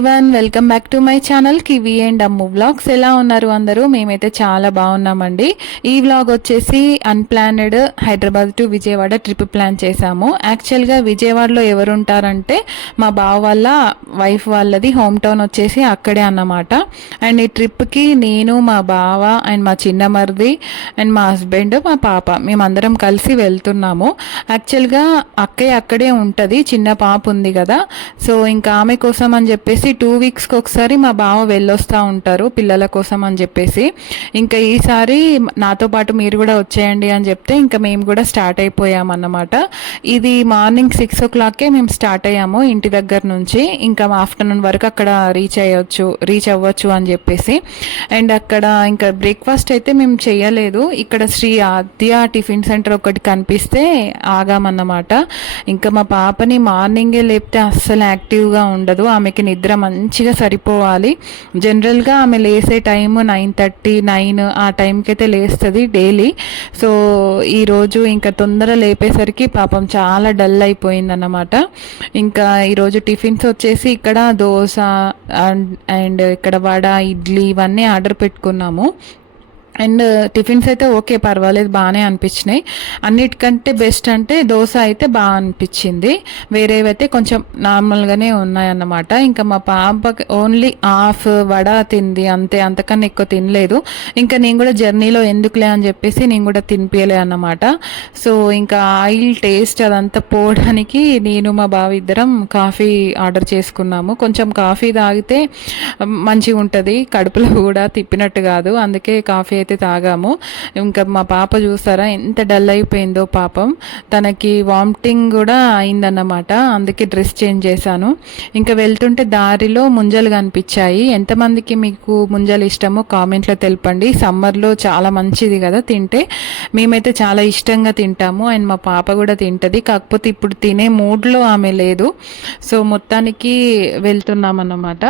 Everyone, welcome back to my channel Kiwi and Ammu vlogs. ఎలా ఉన్నారు అందరూ? మేమైతే చాలా బాగున్నామండి. ఈ వ్లాగ్ వచ్చేసి unplanned Hyderabad to Vijayawada trip plan చేశాము. యాక్చువల్గా విజయవాడలో ఎవరు ఉంటారంటే మా బావ వాళ్ళ వైఫ్ వాళ్ళది హోమ్ టౌన్ వచ్చేసి అక్కడే అన్నమాట. అండ్ ఈ ట్రిప్కి నేను, మా బావ అండ్ మా చిన్న మరిది అండ్ మా హస్బెండ్, మా పాప మేమందరం కలిసి వెళ్తున్నాము. యాక్చువల్గా అక్కయ్య అక్కడే ఉంటుంది, చిన్న పాప ఉంది కదా. సో ఇంకా ఆమె కోసం అని చెప్పేసి 2 వీక్స్కి ఒకసారి మా బావ వెళ్ళొస్తూ ఉంటారు పిల్లల కోసం అని చెప్పేసి. ఇంకా ఈసారి నాతో పాటు మీరు కూడా వచ్చేయండి అని చెప్తే ఇంకా మేము కూడా స్టార్ట్ అయిపోయామన్నమాట. ఇది మార్నింగ్ 6 o'clockకే మేము స్టార్ట్ అయ్యాము ఇంటి దగ్గర నుంచి. ఇంకా ఆఫ్టర్నూన్ వరకు అక్కడ రీచ్ అవ్వచ్చు అని చెప్పేసి. అండ్ అక్కడ ఇంకా బ్రేక్ఫాస్ట్ అయితే మేము చేయలేదు. ఇక్కడ శ్రీ ఆద్య టిఫిన్ సెంటర్ ఒకటి కనిపిస్తే ఆగామన్నమాట. ఇంకా మా పాపని మార్నింగే లేపితే అస్సలు యాక్టివ్గా ఉండదు. ఆమెకి నిద్ర మంచిగా సరిపోవాలి. జనరల్గా ఆమె లేసే టైం 9:30, 9 ఆ టైంకి అయితే లేస్తుంది డైలీ. సో ఈరోజు ఇంకా తొందర లేపేసరికి పాపం చాలా డల్ అయిపోయిందన్నమాట. ఇంకా ఈరోజు టిఫిన్స్ వచ్చేసి ఇక్కడ దోశ అండ్ ఇక్కడ వడ, ఇడ్లీ ఇవన్నీ ఆర్డర్ పెట్టుకున్నాము. అండ్ టిఫిన్స్ అయితే ఓకే, పర్వాలేదు, బాగానే అనిపించినాయి. అన్నిటికంటే బెస్ట్ అంటే దోశ అయితే బాగా అనిపించింది. వేరేవైతే కొంచెం నార్మల్గానే ఉన్నాయన్నమాట. ఇంకా మా పాపకి ఓన్లీ హాఫ్ వడ తింది అంతే, అంతకన్నా ఎక్కువ తినలేదు. ఇంకా నేను కూడా జర్నీలో ఎందుకులే అని చెప్పేసి నేను కూడా తినిపించలే అన్నమాట. సో ఇంకా ఆయిల్ టేస్ట్ అదంతా పోవడానికి నేను మా బావ ఇద్దరం కాఫీ ఆర్డర్ చేసుకున్నాము. కొంచెం కాఫీ తాగితే మంచిగా ఉంటుంది, కడుపులో కూడా తిప్పినట్టు కాదు. అందుకే కాఫీ అయితే తాగాము. ఇంకా మా పాప చూస్తారా ఎంత డల్ అయిపోయిందో పాపం. తనకి వామిటింగ్ కూడా అయిందన్నమాట. అందుకే డ్రెస్ చేంజ్ చేశాను. ఇంకా వెళ్తుంటే దారిలో ముంజలు కనిపించాయి. ఎంతమందికి మీకు ముంజలు ఇష్టమో కామెంట్లో తెలపండి. సమ్మర్లో చాలా మంచిది కదా తింటే. మేమైతే చాలా ఇష్టంగా తింటాము అండ్ మా పాప కూడా తింటుంది. కాకపోతే ఇప్పుడు తినే మూడ్లో ఆమె లేదు. సో మొత్తానికి వెళ్తున్నాం అన్నమాట.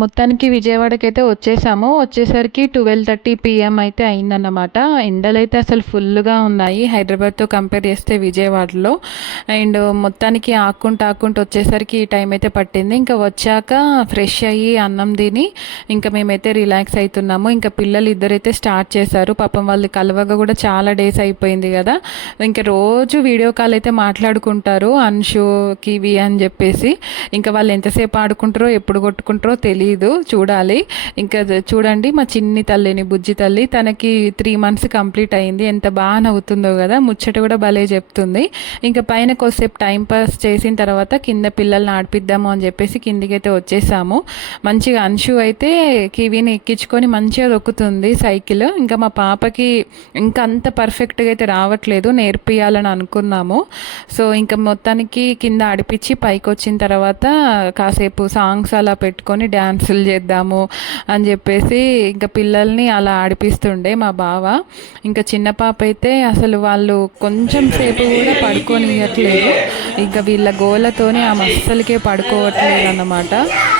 మొత్తానికి విజయవాడకి అయితే వచ్చేసాము. వచ్చేసరికి 12:30 PM అయితే అయిందన్నమాట. ఎండలైతే అసలు ఫుల్గా ఉన్నాయి హైదరాబాద్తో కంపేర్ చేస్తే విజయవాడలో. అండ్ మొత్తానికి ఆక్కుంటూ వచ్చేసరికి ఈ టైం అయితే పట్టింది. ఇంకా వచ్చాక ఫ్రెష్ అయ్యి అన్నం తిని ఇంకా మేమైతే రిలాక్స్ అవుతున్నాము. ఇంకా పిల్లలు ఇద్దరైతే స్టార్ట్ చేశారు. పాపం వాళ్ళు కలవగా కూడా చాలా డేస్ అయిపోయింది కదా. ఇంకా రోజు వీడియో కాల్ అయితే మాట్లాడుకుంటారు, అన్షు, కివి అని చెప్పేసి. ఇంకా వాళ్ళు ఎంతసేపు ఆడుకుంటారో ఎప్పుడు కొట్టుకుంటారో తెలీదు, చూడాలి. ఇంకా చూడండి మా చిన్ని తల్లిని, బుజ్జి తల్లి, తనకి 3 months కంప్లీట్ అయింది. ఎంత బాగా నవ్వుతుందో కదా, ముచ్చట కూడా భలే చెప్తుంది. ఇంకా పైన కొద్దిసేపు టైం పాస్ చేసిన తర్వాత కింద పిల్లల్ని ఆడిపిద్దాము అని చెప్పేసి కిందికైతే వచ్చేసాము. మంచిగా అన్షు అయితే కివిని ఎక్కించుకొని మంచిగా దొక్కుతుంది సైకిల్. ఇంకా మా పాపకి ఇంకా అంత పర్ఫెక్ట్గా అయితే రావట్లేదు, నేర్పియాలని అనుకున్నాము. సో ఇంకా మొత్తానికి కింద ఆడిపించి పైకి వచ్చిన తర్వాత కాసేపు సాంగ్స్ అలా పెట్టుకొని డ్యాన్సులు చేద్దాము అని చెప్పేసి ఇంకా పిల్లల్ని అలా ఆడిపిస్తుండే మా బావ. ఇంకా చిన్న పాప అయితే అసలు వాళ్ళు కొంచెం సేపు కూడా పడుకోనియట్లేదు. ఇంకా వీళ్ళ గోలతోనే ఆ మస్సలకే పడుకోవట్లేదు అన్నమాట.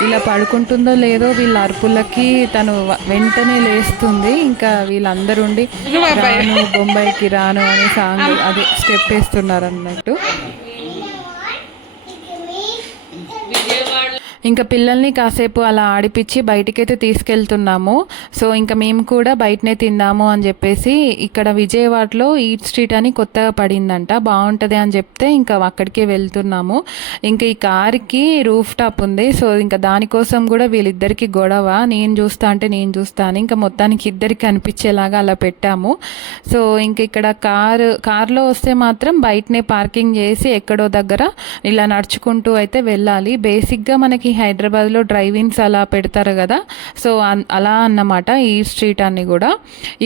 ఇలా పడుకుంటుందో లేదో వీళ్ళ అరుపులకి తను వెంటనే లేస్తుంది. ఇంకా వీళ్ళందరుండి రాను బొంబాయికి రాను అనే సాంగ్, అదే స్టెప్ వేస్తున్నారు అన్నట్టు. ఇంకా పిల్లల్ని కాసేపు అలా ఆడిపించి బయటికైతే తీసుకెళ్తున్నాము. సో ఇంకా మేము కూడా బయటనే తిందాము అని చెప్పేసి ఇక్కడ విజయవాడలో ఈట్ స్ట్రీట్ అని కొత్తగా పడిందంట, బాగుంటుంది అని చెప్తే ఇంకా అక్కడికే వెళ్తున్నాము. ఇంకా ఈ కార్కి రూఫ్ టాప్ ఉంది. సో ఇంకా దానికోసం కూడా వీళ్ళిద్దరికి గొడవ, నేను చూస్తా అంటే నేను చూస్తాను. ఇంకా మొత్తానికి ఇద్దరికి కనిపించేలాగా అలా పెట్టాము. సో ఇంక ఇక్కడ కార్లో వస్తే మాత్రం బయటనే పార్కింగ్ చేసి ఎక్కడో దగ్గర ఇలా నడుచుకుంటూ అయితే వెళ్ళాలి. బేసిక్గా మనకి హైదరాబాద్లో డ్రైవ్-ఇన్స్ అలా పెడతారు కదా, సో అలా అన్నమాట ఈ స్ట్రీట్ అన్ని కూడా.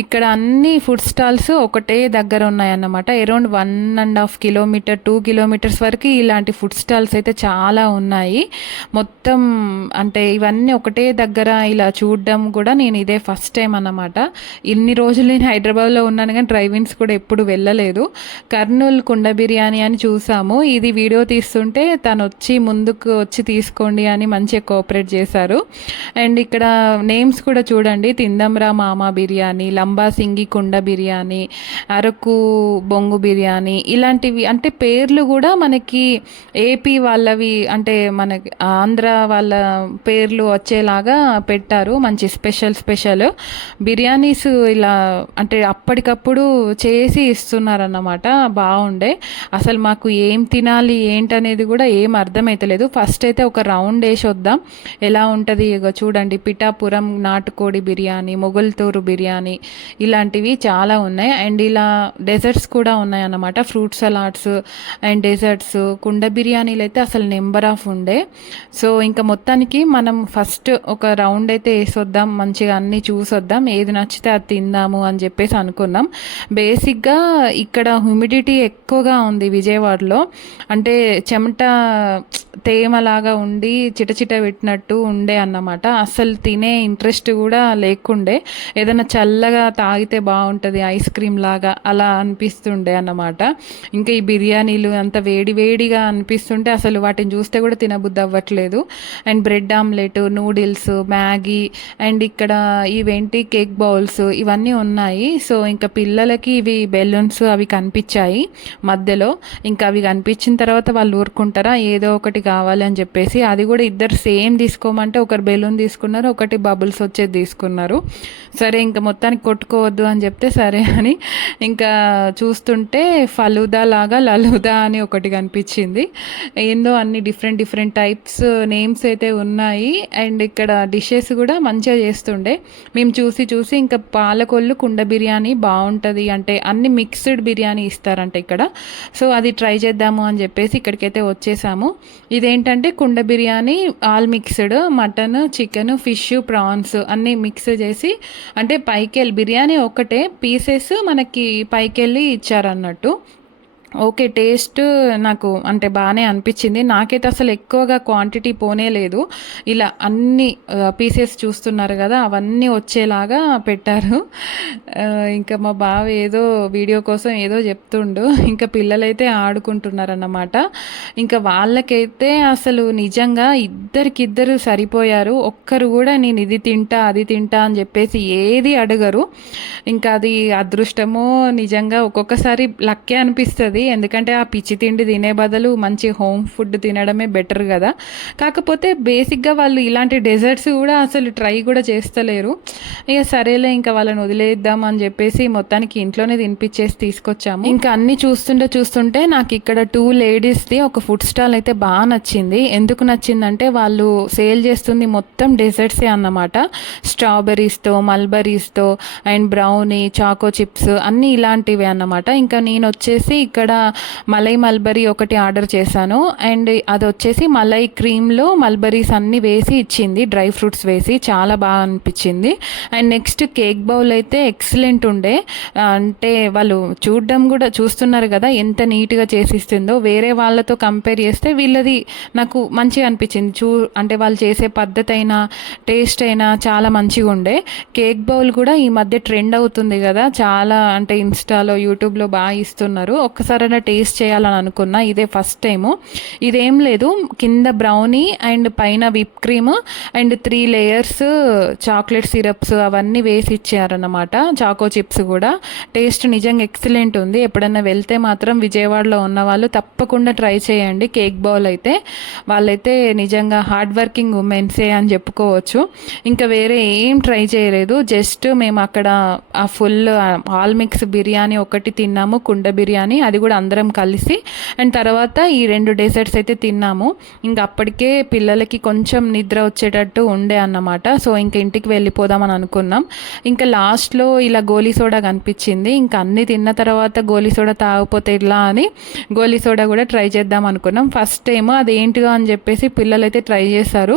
ఇక్కడ అన్ని ఫుడ్ స్టాల్స్ ఒకటే దగ్గర ఉన్నాయన్నమాట. అరౌండ్ 1.5 కిలోమీటర్ 2 కిలోమీటర్స్ వరకు ఇలాంటి ఫుడ్ స్టాల్స్ అయితే చాలా ఉన్నాయి. మొత్తం అంటే ఇవన్నీ ఒకటే దగ్గర ఇలా చూడడం కూడా నేను ఇదే ఫస్ట్ టైం అన్నమాట. ఇన్ని రోజులు నేను హైదరాబాద్లో ఉన్నాను కానీ డ్రైవ్-ఇన్స్ కూడా ఎప్పుడు వెళ్ళలేదు. కర్నూలు కుండ బిర్యానీ అని చూసాము. ఇది వీడియో తీస్తుంటే తను వచ్చి ముందుకు వచ్చి తీసుకోండి అని మంచిగా కోఆపరేట్ చేశారు. అండ్ ఇక్కడ నేమ్స్ కూడా చూడండి, తిందంరా మామ బిర్యానీ, లంబాసింగి కుండ బిర్యానీ, అరకు బొంగు బిర్యానీ, ఇలాంటివి అంటే పేర్లు కూడా మనకి ఏపీ వాళ్ళవి అంటే మనకి ఆంధ్ర వాళ్ళ పేర్లు వచ్చేలాగా పెట్టారు. మంచి స్పెషల్ బిర్యానీస్ ఇలా అంటే అప్పటికప్పుడు చేసి ఇస్తున్నారన్నమాట. బాగుండే. అసలు మాకు ఏం తినాలి ఏంటనేది కూడా ఏం అర్థమైతలేదు. ఫస్ట్ అయితే ఒక రౌండ్ వేసి వద్దాం ఎలా ఉంటుంది. ఇక చూడండి, పిఠాపురం నాటుకోడి బిర్యానీ, మొగల్తూరు బిర్యానీ, ఇలాంటివి చాలా ఉన్నాయి. అండ్ ఇలా డెజర్ట్స్ కూడా ఉన్నాయి అన్నమాట. ఫ్రూట్ సలాడ్స్ అండ్ డెజర్ట్స్, కుండ బిర్యానీలు అయితే అసలు నెంబర్ ఆఫ్ ఉండే. సో ఇంకా మొత్తానికి మనం ఫస్ట్ ఒక రౌండ్ అయితే వేసొద్దాం, మంచిగా అన్నీ చూసొద్దాం, ఏది నచ్చితే అది తిందాము అని చెప్పేసి అనుకున్నాం. బేసిక్గా ఇక్కడ హ్యూమిడిటీ ఎక్కువగా ఉంది విజయవాడలో. అంటే చెమట తేమలాగా ఉండి చిటచిట పెట్టినట్టు ఉండే అన్నమాట. అసలు తినే ఇంట్రెస్ట్ కూడా లేకుండే. ఏదైనా చల్లగా తాగితే బాగుంటుంది ఐస్ క్రీమ్ లాగా అలా అనిపిస్తుండే అన్నమాట. ఇంకా ఈ బిర్యానీలు అంత వేడిగా అనిపిస్తుంటే అసలు వాటిని చూస్తే కూడా తినబుద్ధి అవ్వట్లేదు. And bread omelette, noodles, Maggi, and ఇక్కడ ఇవేంటి కేక్ బౌల్స్ ఇవన్నీ ఉన్నాయి. సో ఇంకా పిల్లలకి ఇవి బెలూన్స్ అవి కనిపించాయి మధ్యలో. ఇంకా అవి కనిపించిన తర్వాత వాళ్ళు ఊరుకుంటారా, ఏదో ఒకటి కావాలి అని చెప్పేసి. అది కూడా ఇద్దరు సేమ్ తీసుకోమంటే ఒకరు బెలూన్ తీసుకున్నారు, ఒకటి బబుల్స్ వచ్చేది తీసుకున్నారు. సరే ఇంకా మొత్తానికి కొట్టుకోవద్దు అని చెప్తే సరే అని ఇంకా చూస్తుంటే ఫలూదా లాగా లలూదా అని ఒకటి కనిపించింది. ఏందో అన్ని డిఫరెంట్ టైప్స్ నేమ్స్ అయితే ఉన్నాయి. అండ్ ఇక్కడ డిషెస్ కూడా మంచిగా చేస్తుండే. మేము చూసి ఇంకా పాలకొల్లు కుండ బిర్యానీ బాగుంటుంది అంటే అన్ని మిక్స్డ్ బిర్యానీ ఇస్తారంట ఇక్కడ. సో అది ట్రై చేద్దాము అని చెప్పేసి ఇక్కడికైతే వచ్చేసాము. ఇదేంటంటే కుండ biryani all mixed, mutton, chicken, fish, prawns అన్నీ మిక్స్ చేసి అంటే పైకెళ్ళి బిర్యానీ ఒకటే పీసెస్ మనకి పైకెళ్ళి ఇచ్చారన్నట్టు. ఓకే, టేస్ట్ నాకు అంటే బాగానే అనిపించింది. నాకైతే అసలు ఎక్కువగా క్వాంటిటీ పోనే లేదు. ఇలా అన్ని పీసెస్ చూస్తున్నారు కదా, అవన్నీ వచ్చేలాగా పెట్టారు. ఇంకా మా బావ ఏదో వీడియో కోసం ఏదో చెప్తుండు, ఇంకా పిల్లలైతే ఆడుకుంటున్నారన్నమాట. ఇంకా వాళ్ళకైతే అసలు నిజంగా ఇద్దరికిద్దరు సరిపోయారు. ఒక్కరు కూడా నేను ఇది తింటా అది తింటా అని చెప్పేసి ఏది అడగరు. ఇంకా అది అదృష్టమో నిజంగా ఒక్కొక్కసారి లక్కే అనిపిస్తుంది. ఎందుకంటే ఆ పిచ్చి తిండి తినే బదులు మంచి హోమ్ ఫుడ్ తినడమే బెటర్ కదా. కాకపోతే బేసిక్గా వాళ్ళు ఇలాంటి డెజర్ట్స్ కూడా అసలు ట్రై కూడా చేస్తలేరు. ఇక సరేలే ఇంకా వాళ్ళని వదిలేద్దాం అని చెప్పేసి మొత్తానికి ఇంట్లోనే తినిపించేసి తీసుకొచ్చాము. ఇంకా అన్ని చూస్తుంటే నాకు ఇక్కడ 2 లేడీస్ది ఒక ఫుడ్ స్టాల్ అయితే బాగా నచ్చింది. ఎందుకు నచ్చిందంటే వాళ్ళు సేల్ చేస్తుంది మొత్తం డెజర్ట్సే అన్నమాట. స్ట్రాబెర్రీస్తో, మల్బరీస్తో అండ్ బ్రౌనీ, చాకో చిప్స్ అన్నీ ఇలాంటివి అన్నమాట. ఇంకా నేను వచ్చేసి ఇక్కడ మలై మల్బరీ ఒకటి ఆర్డర్ చేశాను. అండ్ అది వచ్చేసి మలై క్రీమ్లో మల్బరీస్ అన్నీ వేసి ఇచ్చింది, డ్రై ఫ్రూట్స్ వేసి, చాలా బాగా అనిపించింది. అండ్ నెక్స్ట్ కేక్ బౌల్ అయితే ఎక్సలెంట్ ఉండే. అంటే వాళ్ళు చూస్తున్నారు కదా ఎంత నీట్గా చేసిస్తుందో. వేరే వాళ్ళతో కంపేర్ చేస్తే వీళ్ళది నాకు మంచిగా అనిపించింది. అంటే వాళ్ళు చేసే పద్ధతి అయినా టేస్ట్ అయినా చాలా మంచిగా ఉండే. కేక్ బౌల్ కూడా ఈ మధ్య ట్రెండ్ అవుతుంది కదా, చాలా అంటే ఇన్స్టాలో యూట్యూబ్లో బాగా ఇస్తున్నారు. ఒక్కసారైనా టేస్ట్ చేయాలని అనుకున్నా, ఇదే ఫస్ట్ టైము. ఇదేం లేదు, కింద బ్రౌనీ అండ్ పైన whip cream and 3 layers chocolate syrups అవన్నీ వేసి ఇచ్చారన్నమాట. చాకో చిప్స్ కూడా. టేస్ట్ నిజంగా ఎక్సలెంట్ ఉంది. ఎప్పుడైనా వెళ్తే మాత్రం విజయవాడలో ఉన్న వాళ్ళు తప్పకుండా ట్రై చేయండి కేక్ బౌల్ అయితే. వాళ్ళైతే నిజంగా హార్డ్ వర్కింగ్ ఉమెన్సే అని చెప్పుకోవచ్చు. ఇంకా వేరే ఏం ట్రై చేయలేదు. జస్ట్ మేము అక్కడ ఆ ఫుల్ ఆల్ మిక్స్ బిర్యానీ ఒకటి తిన్నాము, కుండ బిర్యానీ, అది కూడా కూడా అందరం కలిసి. అండ్ తర్వాత ఈ 2 డెజర్ట్స్ అయితే తిన్నాము. ఇంకా అప్పటికే పిల్లలకి కొంచెం నిద్ర వచ్చేటట్టు ఉండే అన్నమాట. సో ఇంకా ఇంటికి వెళ్ళిపోదామని అనుకున్నాం. ఇంకా లాస్ట్లో ఇలా గోలీ సోడా కనిపించింది. ఇంకా అన్నీ తిన్న తర్వాత గోలీ సోడా తాగకపోతే ఇలా అని గోలీ సోడా కూడా ట్రై చేద్దాం అనుకున్నాం. ఫస్ట్ టైం అదేంటిదో అని చెప్పేసి పిల్లలైతే ట్రై చేశారు.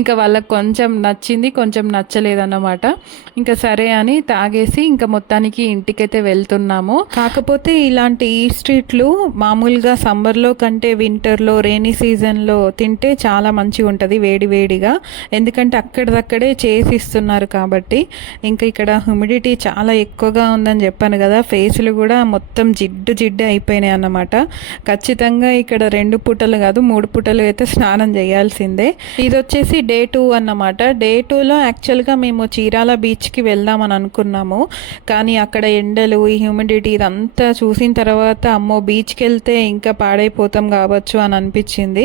ఇంకా వాళ్ళకి కొంచెం నచ్చింది, కొంచెం నచ్చలేదన్నమాట. ఇంకా సరే అని తాగేసి ఇంకా మొత్తానికి ఇంటికైతే వెళ్తున్నాము. కాకపోతే ఇలాంటి ఈ స్ట్రీట్లు మామూలుగా సమ్మర్లో కంటే వింటర్లో, రెయినీ సీజన్లో తింటే చాలా మంచిగా ఉంటుంది వేడి వేడిగా. ఎందుకంటే అక్కడిదక్కడే చేసి ఇస్తున్నారు కాబట్టి. ఇంకా ఇక్కడ హ్యూమిడిటీ చాలా ఎక్కువగా ఉందని చెప్పాను కదా, ఫేసులు కూడా మొత్తం జిడ్డు జిడ్డు అయిపోయినాయి అన్నమాట. ఖచ్చితంగా ఇక్కడ 2 పూటలు కాదు 3 పూటలు అయితే స్నానం చేయాల్సిందే. ఇది వచ్చేసి డే 2 అన్నమాట. డే 2లో యాక్చువల్గా మేము చీరాల బీచ్కి వెళ్దామని అనుకున్నాము. కానీ అక్కడ ఎండలు, ఈ హ్యూమిడిటీ ఇదంతా చూసిన తర్వాత అమ్మో బీచ్కి వెళ్తే ఇంకా పాడైపోతాం కావచ్చు అని అనిపించింది.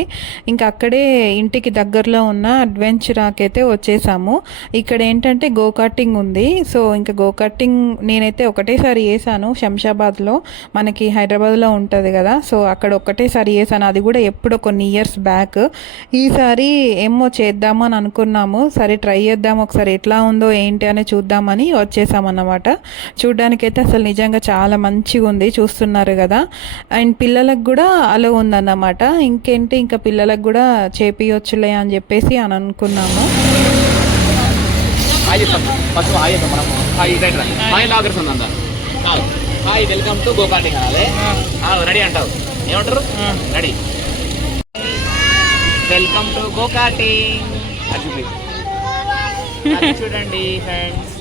ఇంకా అక్కడే ఇంటికి దగ్గరలో ఉన్న అడ్వెంచరాకి అయితే వచ్చేసాము. ఇక్కడ ఏంటంటే గోకార్టింగ్ ఉంది. సో ఇంకా గోకార్టింగ్ నేనైతే ఒకటేసారి వేసాను శంషాబాద్లో, మనకి హైదరాబాద్లో ఉంటుంది కదా. సో అక్కడ ఒకటేసారి వేసాను, అది కూడా ఎప్పుడో కొన్ని ఇయర్స్ బ్యాక్. ఈసారి ఏమో చేద్దాము అని అనుకున్నాము. సరే ట్రై చేద్దాం ఒకసారి ఎట్లా ఉందో ఏంటి అని చూద్దామని వచ్చేసామన్నమాట. చూడ్డానికైతే అసలు నిజంగా చాలా మంచిగా ఉంది, చూస్తున్నారు కదా. అండ్ పిల్లలకు కూడా అలో ఉందన్నమాట. ఇంకేంటి ఇంకా పిల్లలకు కూడా చేపియొచ్చులే అని చెప్పేసి అని అనుకున్నాము. హాయ్ వెల్కమ్ టు గోకార్టింగ్ అనాలి. రెడీ అంటావు, ఏమంటారు? రెడీ. Welcome to go-karting. చూడండి ఫ్రెండ్స్,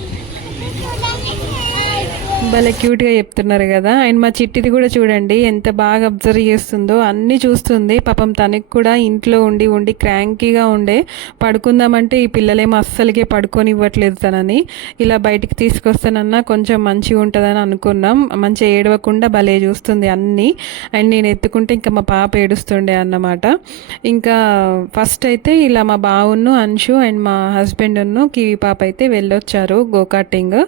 భలే క్యూట్గా చెప్తున్నారు కదా. అండ్ మా చిట్టిది కూడా చూడండి ఎంత బాగా అబ్జర్వ్ చేస్తుందో, అన్నీ చూస్తుంది. పాపం తనకి కూడా ఇంట్లో ఉండి ఉండి క్రాంకీగా ఉండే, పడుకుందామంటే ఈ పిల్లలేమో అస్సలకే పడుకొని ఇవ్వట్లేదు తనని. ఇలా బయటికి తీసుకొస్తానన్నా కొంచెం మంచిగా ఉంటుందని అనుకున్నాం. మంచిగా ఏడవకుండా భలే చూస్తుంది అన్నీ. అండ్ నేను ఎత్తుకుంటే ఇంకా మా పాప ఏడుస్తుండే అన్నమాట. ఇంకా ఫస్ట్ అయితే ఇలా మా బావును అంశు అండ్ మా హస్బెండ్ను కివి పాప అయితే వెళ్ళొచ్చారు గోకార్టింగ్.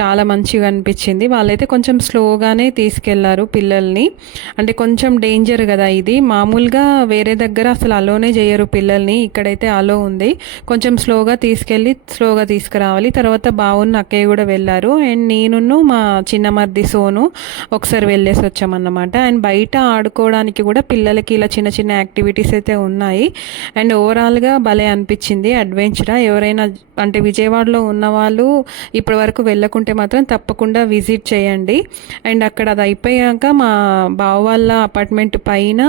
చాలా మంచిగా అనిపించింది. వాళ్ళైతే కొంచెం స్లోగానే తీసుకెళ్లారు పిల్లల్ని. అంటే కొంచెం డేంజర్ కదా ఇది, మామూలుగా వేరే దగ్గర అసలు అలోనే చేయరు పిల్లల్ని, ఇక్కడైతే అలో ఉంది. కొంచెం స్లోగా తీసుకెళ్ళి స్లోగా తీసుకురావాలి. తర్వాత బావున్న అక్కయ్య కూడా వెళ్ళారు. అండ్ నేను మా చిన్న మర్ది సోను ఒకసారి వెళ్ళేసి వచ్చామన్నమాట. అండ్ బయట ఆడుకోవడానికి కూడా పిల్లలకి ఇలా చిన్న చిన్న యాక్టివిటీస్ అయితే ఉన్నాయి. అండ్ ఓవరాల్గా భలే అనిపించింది అడ్వెంచర్. ఎవరైనా అంటే విజయవాడలో ఉన్న వాళ్ళు ఇప్పటి వరకు వెళ్ళకుంటే మాత్రం తప్పకుండా విజిట్ చేయండి. అండ్ అక్కడ అది అయిపోయాక మా బావ వాళ్ళ అపార్ట్మెంట్ పైన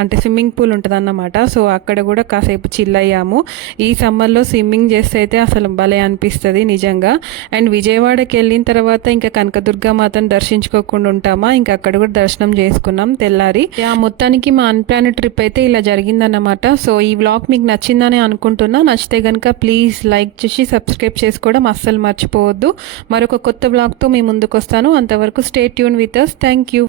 అంటే స్విమ్మింగ్ పూల్ ఉంటుంది అన్నమాట. సో అక్కడ కూడా కాసేపు చిల్ అయ్యాము. ఈ సమ్మర్లో స్విమ్మింగ్ చేస్తే అయితే అసలు భలే అనిపిస్తుంది నిజంగా. అండ్ విజయవాడకి వెళ్ళిన తర్వాత ఇంకా కనకదుర్గ మాతను దర్శించుకోకుండా ఉంటామా, ఇంకా అక్కడ కూడా దర్శనం చేసుకున్నాం తెల్లారి. మొత్తానికి మా అన్ప్లాన్ ట్రిప్ అయితే ఇలా జరిగిందన్నమాట. సో ఈ వ్లాగ్ మీకు నచ్చిందని అనుకుంటున్నా. నచ్చితే కనుక ప్లీజ్ లైక్ చేసి సబ్స్క్రైబ్ చేసుకోవడం అస్సలు మర్చిపోవద్దు. మరొక కొత్త వ్లాగ్తో మీ ముందుకు వస్తాను. అంతవరకు stay tune with us. Thank you.